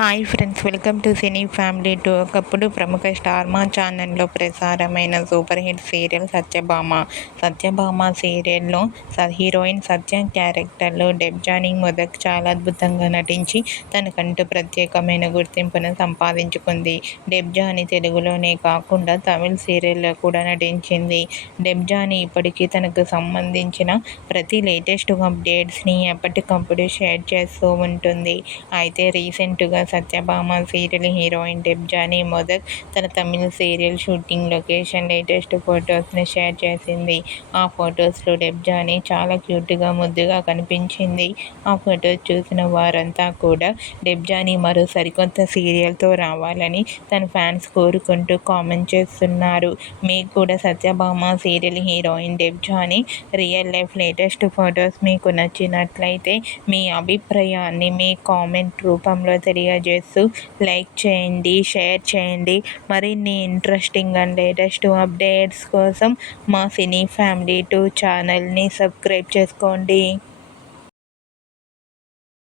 Hi friends, welcome to cine family two. ఒకప్పుడు ప్రముఖ star మా ఛానల్లో ప్రసారమైన సూపర్ హిట్ సీరియల్ సత్యభామ సీరియల్లో హీరోయిన్ సత్య క్యారెక్టర్లో డెబ్జానీ మొదక్ చాలా అద్భుతంగా నటించి తనకంటూ ప్రత్యేకమైన గుర్తింపును సంపాదించుకుంది. డెబ్జానీ తెలుగులోనే కాకుండా తమిళ సీరియల్లో కూడా నటించింది. డెబ్జానీ ఇప్పటికీ తనకు సంబంధించిన ప్రతి లేటెస్ట్ అప్డేట్స్ని ఎప్పటికప్పుడు షేర్ చేస్తూ ఉంటుంది. అయితే రీసెంట్గా సత్యభామ సీరియల్ హీరోయిన్ డెబ్జానీ మొదక్ తన తమిళ సీరియల్ షూటింగ్ లొకేషన్ లేటెస్ట్ ఫొటోస్ని షేర్ చేసింది. ఆ ఫొటోస్లో డెబ్జానీ చాలా క్యూట్గా ముద్దుగా కనిపించింది. ఆ ఫొటోస్ చూసిన వారంతా కూడా డెబ్జానీ మరో సరికొత్త సీరియల్తో రావాలని తన ఫ్యాన్స్ కోరుకుంటూ కామెంట్ చేస్తున్నారు. మీకు కూడా Satyabhama serial heroine Debjani real life latest photos మీకు నచ్చినట్లయితే మీ అభిప్రాయాన్ని మీ కామెంట్ రూపంలో తెలియజేస్తూ లైక్ చేయండి, షేర్ చేయండి. మరిన్ని ఇంట్రెస్టింగ్ అండ్ లేటెస్ట్ అప్డేట్స్ కోసం మా సినీ ఫ్యామిలీ 2 ఛానల్ని సబ్స్క్రైబ్ చేసుకోండి.